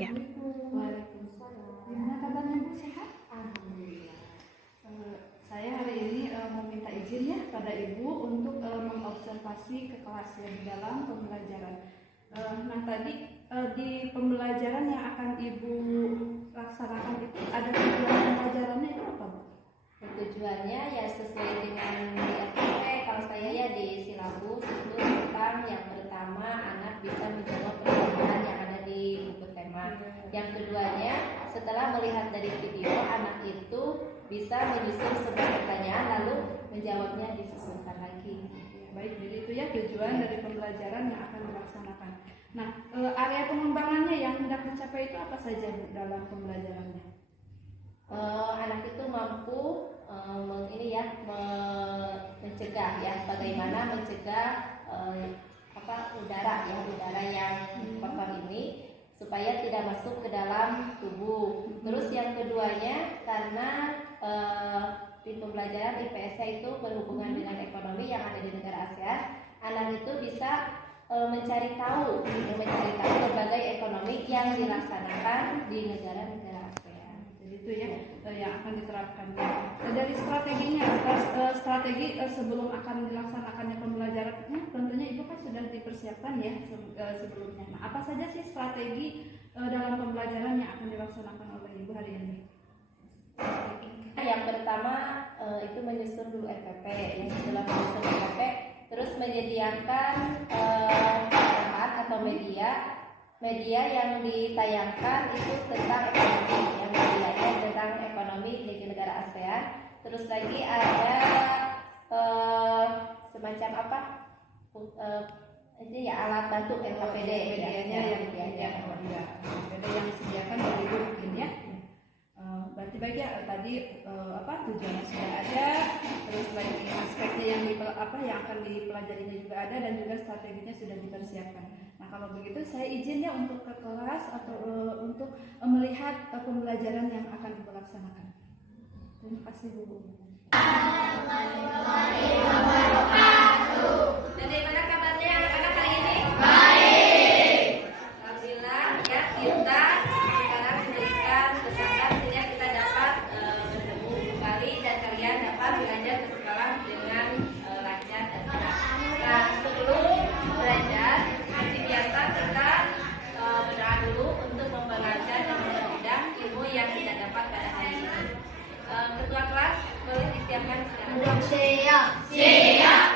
Ya. Waalaikumsalam. Gimana kabarnya Bu, sehat? Alhamdulillah. Saya hari ini mau minta izin ya pada Ibu untuk mengobservasi ke kelas ya di dalam pembelajaran. Nah tadi di pembelajaran yang akan Ibu laksanakan itu ada tujuan pembelajarannya itu apa Bu? Tujuannya ya sesuai dengan di RPP. Kalau saya ya di silabus itu tentang yang pertama anak bisa menjawab pertanyaan yang ada di buku tema. Yang keduanya setelah melihat dari video anak itu bisa menyusun sebuah pertanyaan lalu menjawabnya disusunkan lagi. Baik, jadi itu ya tujuan dari pembelajaran yang akan dilaksanakan. Nah, area pengembangannya yang hendak dicapai itu apa saja Bu dalam pembelajarannya? Anak itu mampu mencegah ya, bagaimana mencegah udara yang kotor ini supaya tidak masuk ke dalam tubuh. Terus yang keduanya karena di pembelajaran IPS itu berhubungan dengan ekonomi yang ada di negara ASEAN, anak itu bisa mencari tahu berbagai ekonomi yang dilaksanakan di negara-negara ASEAN. Jadi itu ya yang akan diterapkan. Dari strateginya, strategi sebelum akan dilaksanakannya pembelajarannya, tentunya Ibu kan sudah dipersiapkan ya sebelumnya. Nah, apa saja sih strategi dalam pembelajaran yang akan dilaksanakan oleh Ibu hari ini? Yang pertama itu menyusun dulu RPP. Yang setelah menyusun RPP, terus menyediakan bahan atau media yang ditayangkan itu tentang ekonomi, yang medianya tentang ekonomi di negara ASEAN. Terus lagi ada semacam ini ya alat bantu NKPD medianya yang disediakan oleh Ibu mungkin ya. Berarti baik ya tadi tujuannya sudah ada, terus lagi aspeknya yang akan dipelajarinya juga ada dan juga strateginya sudah dipersiapkan. Nah kalau begitu saya izin ya untuk ke kelas atau untuk melihat pembelajaran yang akan Ibu laksanakan. Terima kasih Bu. Bagaimana kabarnya anak-anak hari ini? Baik. Alhamdulillah ya, kita sekarang memberikan kesempatan sehingga kita dapat bertemu kembali dan kalian dapat belajar ke sekolah dengan lancar dan senang. Nah, sebelum belajar seperti biasa kita berdoa dulu untuk membacakan dan mempermudah ilmu yang kita dapat pada hari ini. Ketua kelas boleh disiapkan sekarang. Siap.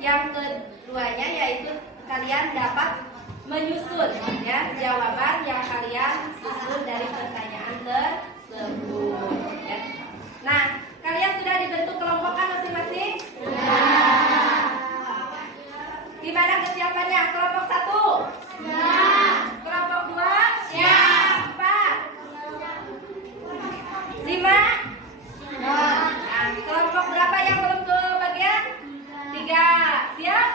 Yang keduanya yaitu kalian dapat menyusun ya jawaban yang kalian susun dari pertanyaan tersebut ya. Nah, kalian sudah dibentuk kelompokan masing-masing? Gimana kesiapannya? Kelompok 1? Siap. Kelompok 2? Siap. 4? 5? Nah, kelompok berapa yang belum kebagian? 3. Siap?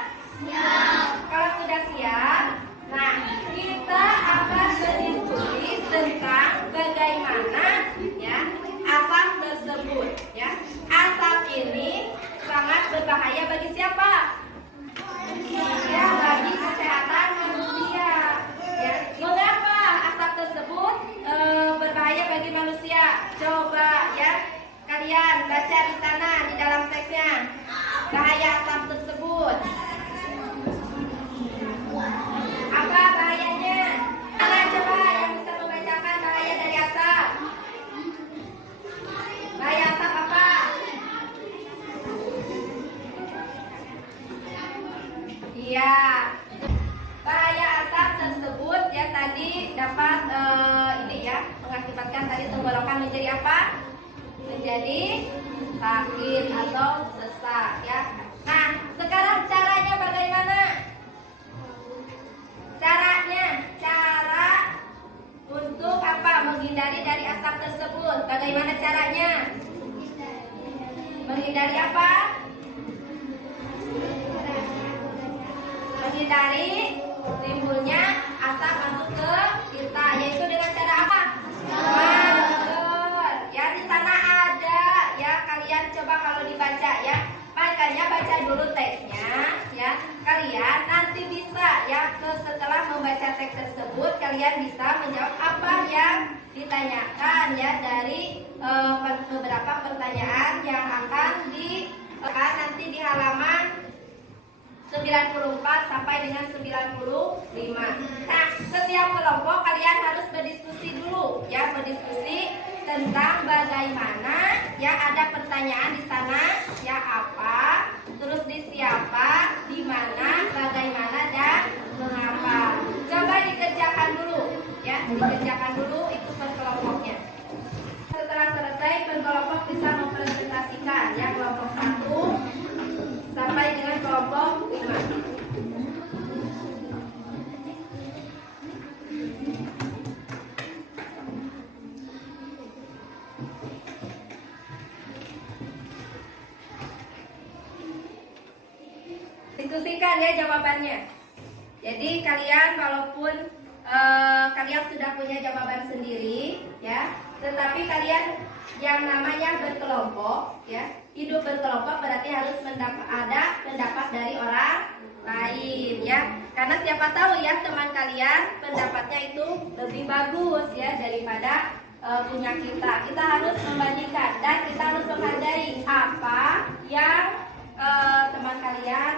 Siap. Kalau sudah siap, nah kita akan berdiskusi tentang bagaimana ya asap tersebut ya. Asap ini sangat berbahaya bagi siapa? Ya, bagi kesehatan manusia. Ya, mengapa asap tersebut berbahaya bagi manusia? Coba ya kalian baca di sana di dalam teksnya bahaya asap tersebut. Apa bahayanya? Mana coba yang bisa membacakan bahaya dari asap? Bahaya asap apa? Iya, bahaya asap tersebut ya tadi dapat ini ya mengakibatkan tadi tenggorokan menjadi apa? Menjadi sakit atau sesak ya. Nah, sekarang caranya bagaimana? Cara untuk apa? Menghindari dari asap tersebut. Bagaimana caranya? Menghindari apa? Menghindari timbulnya asap masuk ke kita, yaitu dengan cara apa? Masker. Ya, di sana ada ya, kalian coba kalau dibaca ya. Makanya baca dulu teksnya ya. Kalian nanti bisa ya setelah membaca teks tersebut kalian bisa menjawab apa yang ditanyakan ya dari beberapa pertanyaan yang akan nanti di halaman 94 sampai dengan 95. Nah, setiap kelompok kalian harus berdiskusi dulu ya, berdiskusi tentang bagaimana ya, ada pertanyaan di sana ya, apa, terus di siapa, di mana, bagaimana dan mengapa. Coba dikerjakan dulu ya, dikerjakan dulu itu per kelompoknya. Setelah selesai per kelompok bisa mempresentasikan ya, kelompok 1 sampai dengan kelompok 5. Diskusikan ya jawabannya. Jadi kalian walaupun kalian sudah punya jawaban sendiri ya, tetapi kalian yang namanya berkelompok ya, hidup berkelompok berarti harus ada pendapat dari orang lain ya, karena siapa tahu ya teman kalian pendapatnya itu lebih bagus ya daripada punya kita. Kita harus membandingkan dan kita harus menghargai apa yang teman kalian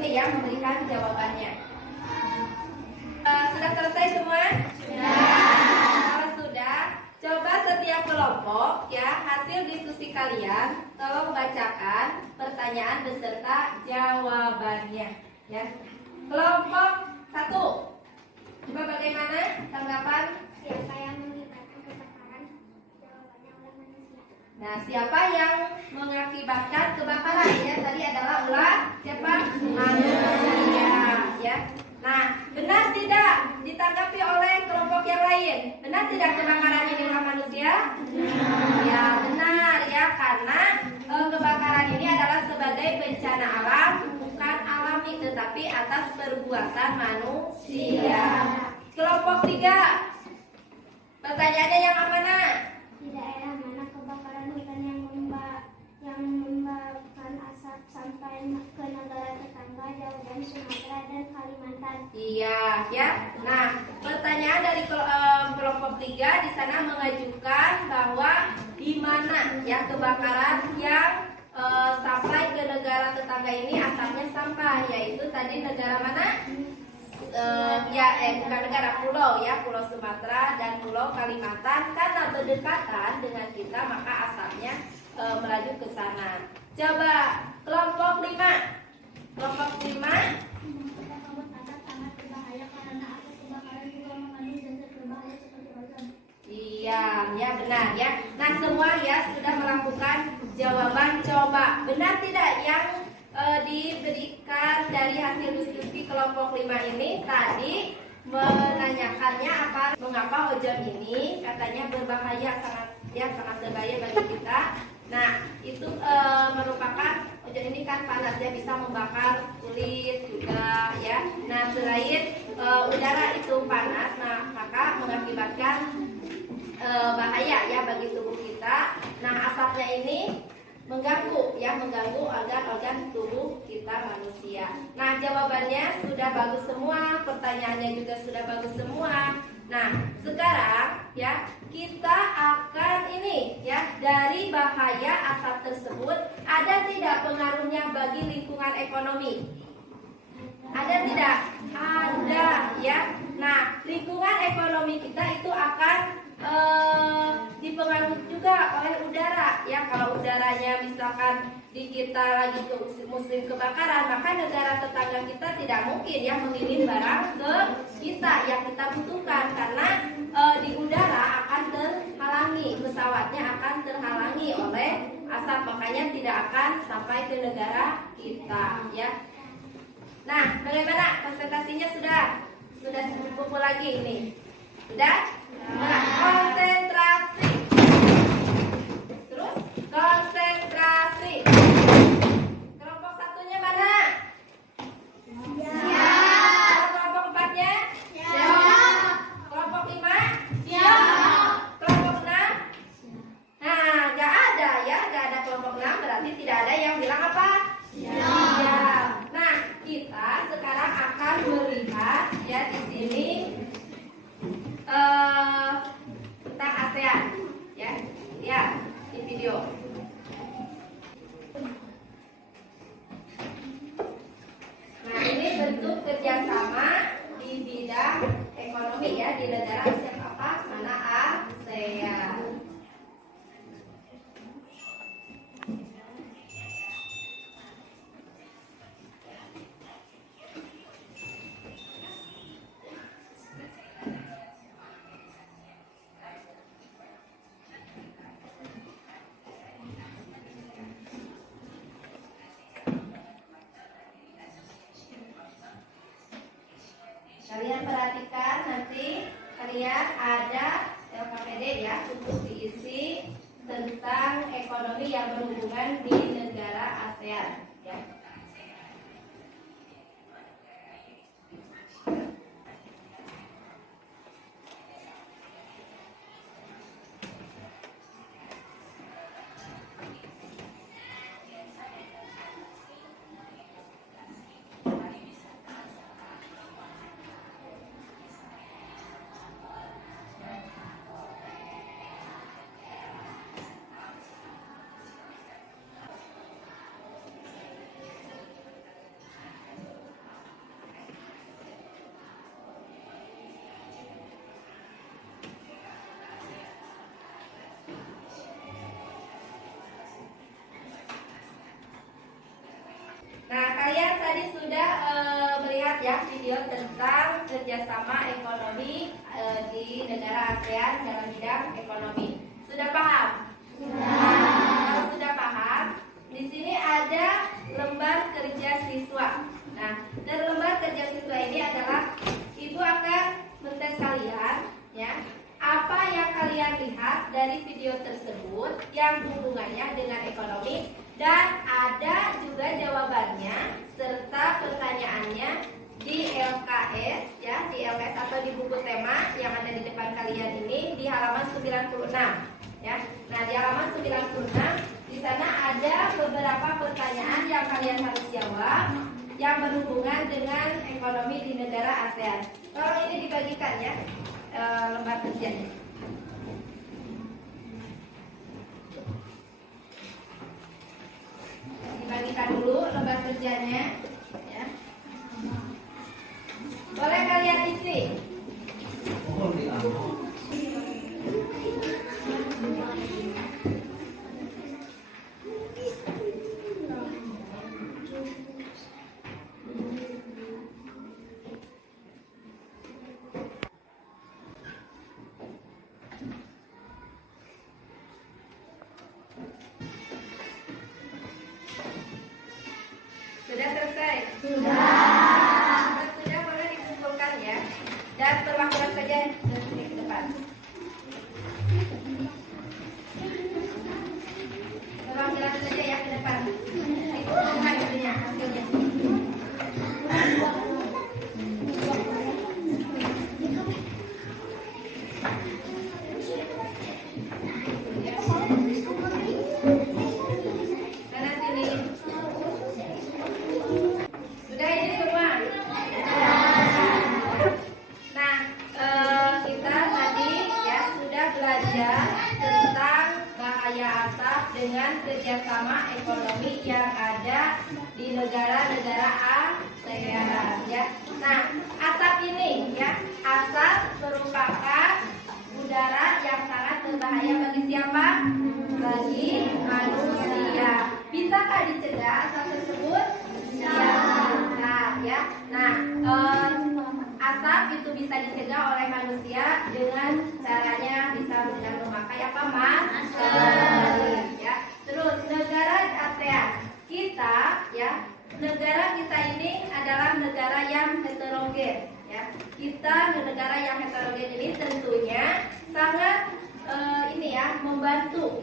ini ya memberikan jawabannya. Sudah selesai semua? Kalau sudah, coba setiap kelompok ya hasil diskusi kalian tolong bacakan pertanyaan beserta jawabannya ya. Kelompok 1, coba bagaimana tanggapan? Siapa yang mengakibatkan kebakaran? Jawabannya ulah manusia. Nah, siapa yang mengakibatkan kebakaran ya? Tadi adalah ulah siapa? Manusia ya. Nah, benar tidak ditanggapi oleh kelompok yang lain? Benar tidak kebakaran ini ulah manusia? Ya, benar ya, karena kebakaran ini adalah sebagai bencana alam, bukan alami tetapi atas perbuatan manusia. Kelompok 3, pertanyaannya yang mana? Di daerah mana kebakaran hutan yang menyebabkan asap sampai ke negara tetangga? Jawaban Sumatera dan Kalimantan. Iya, ya. Nah, pertanyaan dari kelompok 3 di sana mengajukan bahwa di mana ya kebakaran yang sampai ke negara tetangga ini asapnya sampai, yaitu tadi negara mana? Bukan negara, pulau ya, Pulau Sumatera dan Pulau Kalimantan, karena berdekatan dengan kita maka asapnya melaju ke sana. Coba kelompok 5, jawabannya benar ya. Nah semua ya sudah melakukan jawaban coba. Benar tidak yang diberikan dari hasil diskusi kelompok 5 ini tadi menanyakannya mengapa ozon ini katanya berbahaya, sangat berbahaya bagi kita. Nah itu merupakan ozon ini kan panas ya, bisa membakar kulit juga ya. Nah selain udara itu panas, nah maka mengakibatkan bahaya ya bagi tubuh kita. Nah asapnya ini mengganggu organ tubuh kita manusia. Nah jawabannya sudah bagus semua, pertanyaannya juga sudah bagus semua. Nah sekarang ya kita akan ini ya, dari bahaya asap tersebut ada tidak pengaruhnya bagi lingkungan ekonomi? Ada tidak? Ada ya. Nah lingkungan ekonomi kita itu akan dipengaruhi juga oleh udara ya. Kalau udaranya misalkan di kita lagi ke musim kebakaran, maka negara tetangga kita tidak mungkin ya mengirim barang ke kita yang kita butuhkan, karena di udara akan terhalangi, pesawatnya akan terhalangi oleh asap, makanya tidak akan sampai ke negara kita ya. Nah bagaimana konsentrasinya? Sudah kumpul lagi ini? Sudah? Nah, konsentrasi. Terus konsentrasi. Kelompok satunya mana? Ya. Kelompok empatnya? Ya. Kelompok 5? Ya. Kelompok 6? Nah, gak ada ya, gak ada kelompok 6, berarti tidak ada yang bilang apa? Ya. Nah, kita sekarang akan melihat ya di sini tentang ASEAN ya, lihat di video. Nah ini bentuk kerjasama di bidang ekonomi ya di negara ASEAN. Apa? Mana ASEAN. Kalian perhatikan nanti kalian ada LKPD ya untuk diisi tentang ekonomi yang berhubungan di negara ASEAN ya. Nah, kalian tadi sudah melihat ya video tentang kerjasama ekonomi di negara ASEAN dalam bidang ekonomi. Sudah paham? Kalau sudah paham, di sini ada lembar kerja siswa. Nah, dari lembar kerja siswa ini adalah ibu akan mentes kalian ya. Apa yang kalian lihat dari video tersebut yang hubungannya dengan ekonomi, dan ada juga jawabannya serta pertanyaannya di LKS ya, di LKS atau di buku tema yang ada di depan kalian ini di halaman 96 ya. Nah, di halaman 96 di sana ada beberapa pertanyaan yang kalian harus jawab yang berhubungan dengan ekonomi di negara ASEAN. Tolong ini dibagikan ya lembar kerjanya. Dibagikan dulu lembar kerjanya ya. Boleh kalian isi. Sudah boleh dikumpulkan ya. Dan perwakilan saja dari sini ke depan. Perwakilan saja ya ke depan. Dikumpulkan ininya hasilnya. Sana sini. Sudah ini semua. Nah, kita tadi ya sudah belajar tentang bahaya asap dengan kerjasama ekonomi yang ada di negara-negara ASEAN ya. Nah, asap ini ya, asap merupakan udara yang sangat berbahaya bagi siapa? Bagi manusia. Bisakah dicegah asap tersebut? Ya, bisa ya. Nah, asap itu bisa dicegah oleh manusia dengan caranya bisa dengan memakai apa, masker ya. Terus negara ASEAN kita ya, negara kita ini adalah negara yang heterogen ya. Kita negara yang heterogen ini tentunya sangat ini ya, membantu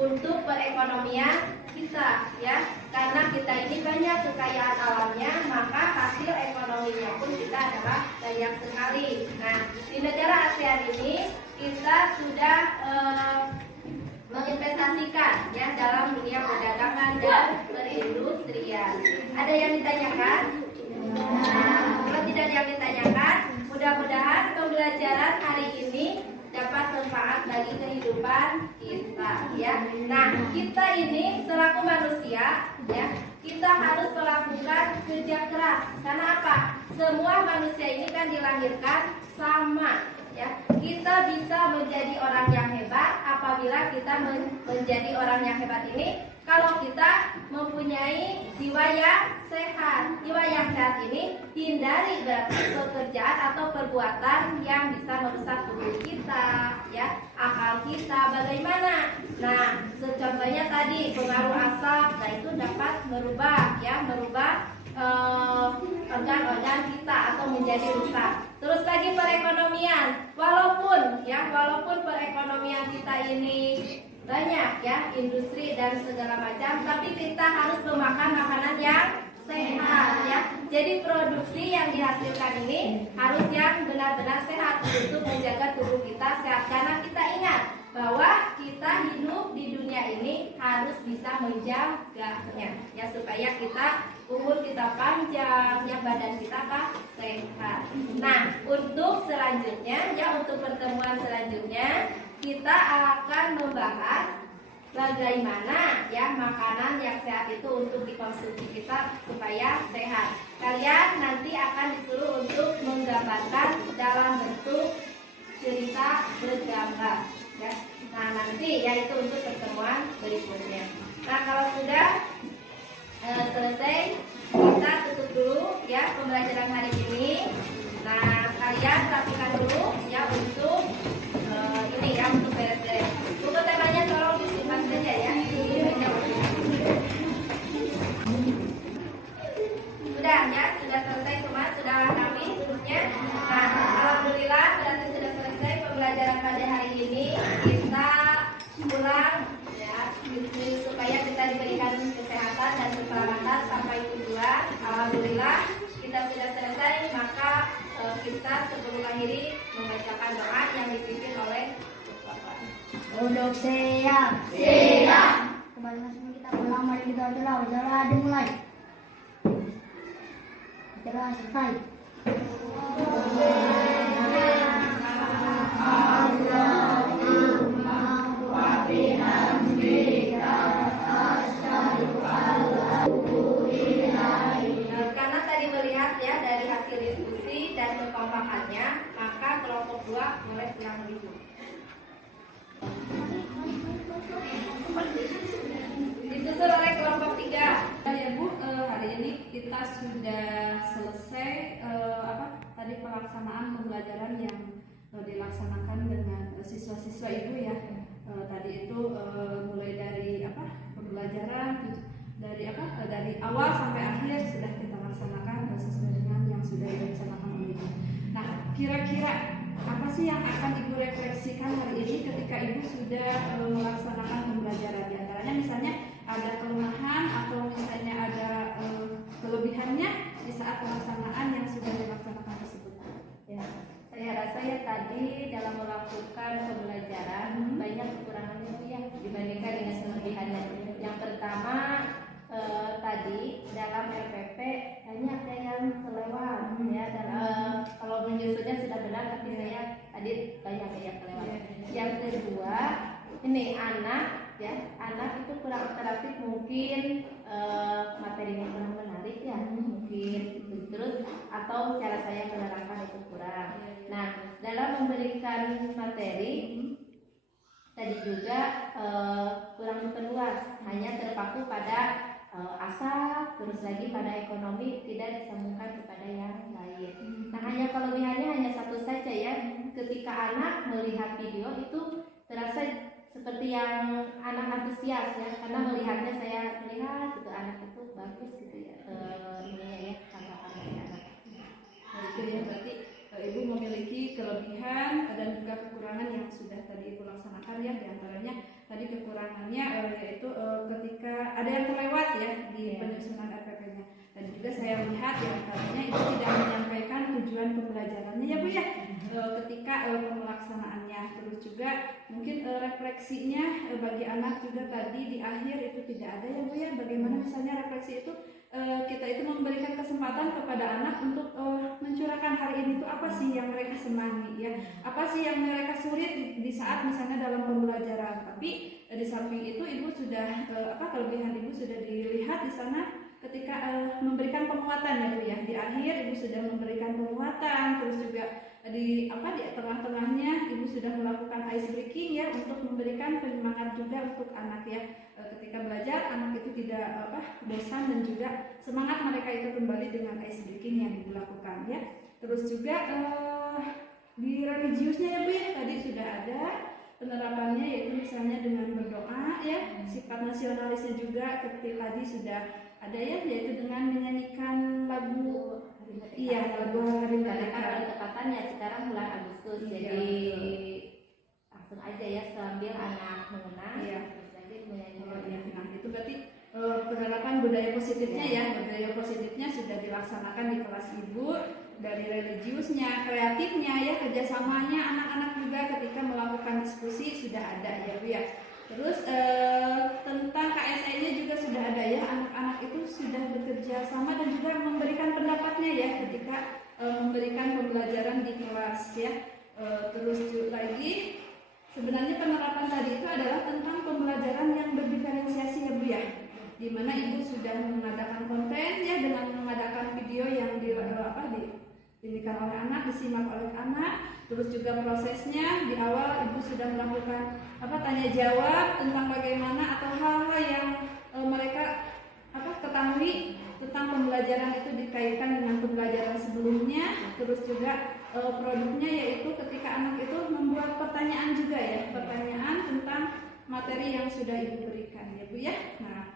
untuk perekonomian kita ya, karena kita ini banyak kekayaan alamnya, maka hasil ekonominya pun kita adalah banyak sekali. Nah, di negara ASEAN ini kita sudah menginvestasikan ya dalam dunia perdagangan dan perindustrian. Ada yang ditanyakan? Nah, kalau tidak ada yang ditanyakan, mudah-mudahan pembelajaran hari ini dapat bermanfaat bagi kehidupan kita ya. Nah, kita ini selaku manusia ya, kita harus melakukan kerja keras. Karena apa? Semua manusia ini kan dilahirkan sama ya. Kita bisa menjadi orang yang hebat apabila kita menjadi orang yang hebat ini kalau kita mempunyai jiwa yang sehat. Jiwa yang sehat ini hindari berarti pekerjaan atau perbuatan yang bisa merusak tubuh kita, ya, akal kita. Bagaimana? Nah, contohnya tadi pengaruh asap, nah itu dapat merubah organ-organ kita atau menjadi rusak. Terus lagi perekonomian, walaupun perekonomian kita ini banyak ya, industri dan segala macam, tapi kita harus memakan makanan yang sehat ya. Jadi produksi yang dihasilkan ini harus yang benar-benar sehat untuk menjaga tubuh kita sehat. Karena kita ingat bahwa kita hidup di dunia ini harus bisa menjaganya ya, supaya umur kita panjang ya, badan kita sehat. Nah, untuk selanjutnya ya, untuk pertemuan selanjutnya kita akan membahas bagaimana ya makanan yang sehat itu untuk dikonsumsi kita supaya sehat. Kalian nanti akan disuruh untuk menggambarkan dalam bentuk cerita bergambar ya. Nah, nanti yaitu untuk pertemuan berikutnya. Nah, kalau sudah selesai, kita tutup dulu ya pembelajaran hari ini. Nah, kalian rapikan dulu ya untuk ini ya, untuk beres-beres. Buku temanya tolong disimpan saja ya. Sudah ya, sudah selesai semua, sudah rapi duduknya. Nah, alhamdulillah berarti sudah selesai pembelajaran pada hari ini. Kita pulang ya, supaya kita diberikan kesehatan dan keselamatan sampai tujuan. Alhamdulillah kita sudah selesai, maka kita sebelum akhiri membacakan doa yang dipimpin oleh Bapak. Untuk siap. Siap. Kembali langsung kita pulang, mari kita acara dimulai. Acara selesai. Karena tadi melihat ya dari hasil diskusi dan kekompakannya, maka kelompok 2 boleh pulang dulu. Disusul oleh kelompok 3. Ya Bu, hari ini kita sudah selesai tadi pelaksanaan pembelajaran yang dilaksanakan dengan siswa-siswa Ibu ya. Tadi itu mulai dari pembelajaran dari awal sampai akhir sudah kita laksanakan sesuai dengan yang sudah direncanakan oleh Ibu. Nah, kira-kira apa sih yang akan Ibu refleksikan hari ini ketika Ibu sudah melaksanakan pembelajaran? Di antaranya misalnya ada kelemahan atau misalnya ada kelebihannya di saat pelaksanaan yang sudah dilaksanakan tersebut. Ya, saya rasa ya tadi dalam melakukan pembelajaran banyak kekurangannya Bu, ya dibandingkan dengan kelebihannya. Yang pertama tadi dalam RPP banyak yang kelewat ya, dan kalau menyusunnya sudah benar tapi saya tadi banyak yang kelewat. Yang kedua ini anak itu kurang interaktif, mungkin materinya kurang menarik ya mungkin, terus atau cara saya menerangkan itu kurang. Nah, dalam memberikan materi tadi juga kurang diperluas, hanya terpaku pada asal, terus lagi pada ekonomi, tidak disambungkan kepada yang lain. Nah, hanya kelebihannya hanya satu saja ya, ketika anak melihat video itu terasa seperti yang anak antusias ya, karena melihatnya saya melihat itu anak itu bagus gitu ya, ininya ya tanggapan dari anak. Nah, itu ya berarti Ibu memiliki kelebihan dan juga kekurangan yang sudah tadi Ibu laksanakan ya. Di antaranya tadi kekurangannya yaitu ketika ada yang terlewat ya di penyusunan RPP-nya, dan juga saya lihat di antaranya Ibu tidak menyampaikan tujuan pembelajarannya ya Bu ya ketika pelaksanaannya. Terus juga mungkin refleksinya bagi anak juga tadi di akhir itu tidak ada ya Bu ya. Bagaimana misalnya refleksi itu kita itu memberikan kesempatan kepada anak untuk mencurahkan hari ini itu apa sih yang mereka senangi ya, apa sih yang mereka sulit di saat misalnya dalam pembelajaran. Tapi di samping itu Ibu sudah kelebihan Ibu sudah dilihat di sana ketika memberikan penguatan ya Bu ya. Di akhir Ibu sudah memberikan penguatan, terus juga di tengah-tengahnya Ibu sudah melakukan ice breaking ya untuk memberikan penyemangat juga untuk anak ya. Ketika belajar anak itu tidak bosan dan juga semangat mereka itu kembali dengan ice breaking yang Ibu lakukan ya. Terus juga di religiusnya ya Bu ya, tadi sudah ada penerapannya yaitu misalnya dengan berdoa ya, sifat nasionalisnya juga ketika tadi sudah ada ya, yaitu dengan menyanyikan lagu lagu hari karena kan ada tepatannya sekarang bulan Agustus, jadi langsung aja ya sambil anak mengenang terus lagi menyanyikan. Nah, itu berarti penerapan budaya positifnya ya, budaya positifnya sudah dilaksanakan di kelas Ibu. Dari religiusnya, kreatifnya ya, kerjasamanya anak-anak juga ketika melakukan diskusi sudah ada ya Bu ya. Terus tentang KSE-nya juga sudah ada ya, anak-anak itu sudah bekerja sama dan juga memberikan pendapatnya ya ketika memberikan pembelajaran di kelas ya. Terus lagi sebenarnya penerapan tadi itu adalah tentang pembelajaran yang berdiferensiasi ya Bu ya, di mana Ibu sudah mengadakan konten ya dengan mengadakan video yang diberikan oleh anak, disimak oleh anak. Terus juga prosesnya di awal Ibu sudah melakukan tanya jawab tentang bagaimana atau hal-hal yang mereka ketahui tentang pembelajaran itu dikaitkan dengan pembelajaran sebelumnya. Terus juga produknya yaitu ketika anak itu membuat pertanyaan juga ya, pertanyaan tentang materi yang sudah Ibu berikan ya Bu ya. Nah,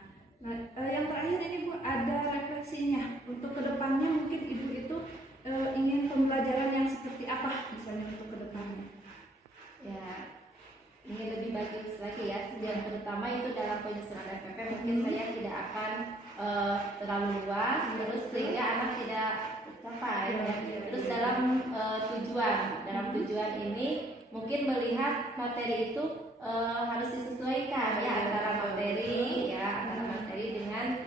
yang terakhir ini Bu ada refleksinya untuk kedepannya, mungkin Ibu itu ingin pembelajaran yang seperti apa misalnya untuk kedepannya? Ya, ingin lebih bagus lagi ya. Yang pertama itu dalam penyusunan RPP mungkin saya tidak akan terlalu luas, terus sehingga anak tidak tercapai ya. Terus dalam tujuan ini mungkin melihat materi itu harus disesuaikan ya antara materi dengan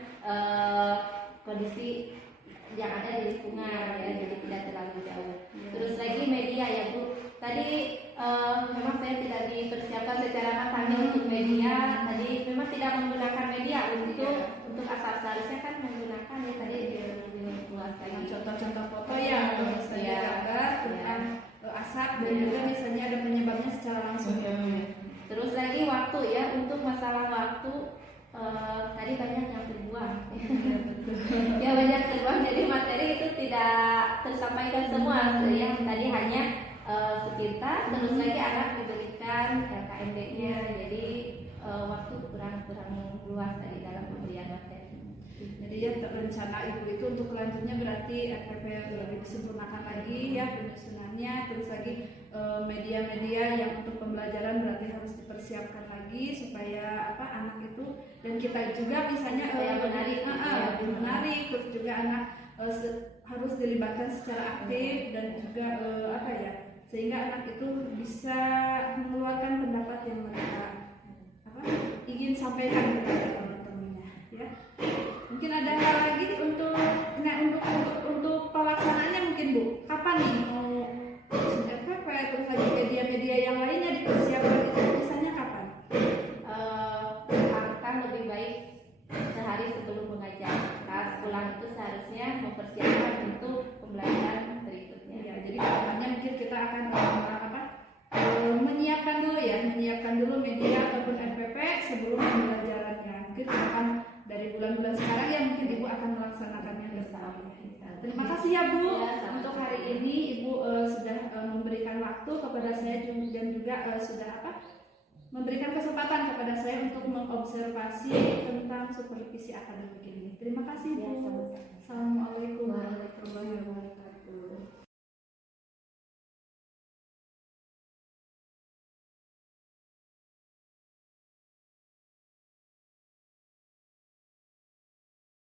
kondisi yang ada di lingkungan ya, jadi tidak terlalu jauh. Terus lagi media ya Bu, tadi memang saya tidak dipersiapkan secara matang untuk media. Tadi memang tidak menggunakan media untuk asal seharusnya kan menggunakan ya tadi diluaskan contoh-contoh foto ya, misalnya gambar tentang asap dan juga misalnya ada penyebabnya secara langsung. Terus lagi waktu ya, untuk masalah waktu tadi banyak yang terbuang ya, banyak terbuang, jadi materi itu tidak tersampaikan semua yang tadi hanya sepintas. Terus lagi anak diberikan KMB-nya, jadi waktu kurang luas tadi dalam pemberian materi. Jadi ya rencana ibu itu untuk kelanjutnya berarti FPP lebih disempurnakan lagi ya penyusunannya, terus lagi media-media yang untuk pembelajaran berarti harus dipersiapkan lagi supaya anak itu dan kita juga misalnya lebih menarik, terus juga anak harus dilibatkan secara aktif dan juga sehingga anak itu bisa mengeluarkan pendapat yang mereka ingin sampaikan kepada teman-temannya ya. Mungkin ada hal lagi untuk pelaksanaannya mungkin Bu, kapan nih mau FPP terus lagi media-media yang lainnya dipersiapkan itu biasanya kapan? Akan lebih baik sehari sebelum mengajar. Pas pulang itu seharusnya mempersiapkan untuk pembelajaran berikutnya. Ya, jadi kedepannya mungkin kita akan menyiapkan dulu media ataupun FPP sebelum pembelajarannya. Mungkin akan dari bulan-bulan sekarang ya mungkin Ibu akan melaksanakannya bersama. Terima kasih ya Bu. Untuk hari ini Ibu sudah memberikan waktu kepada saya dan juga sudah memberikan kesempatan kepada saya untuk mengobservasi tentang supervisi akademik.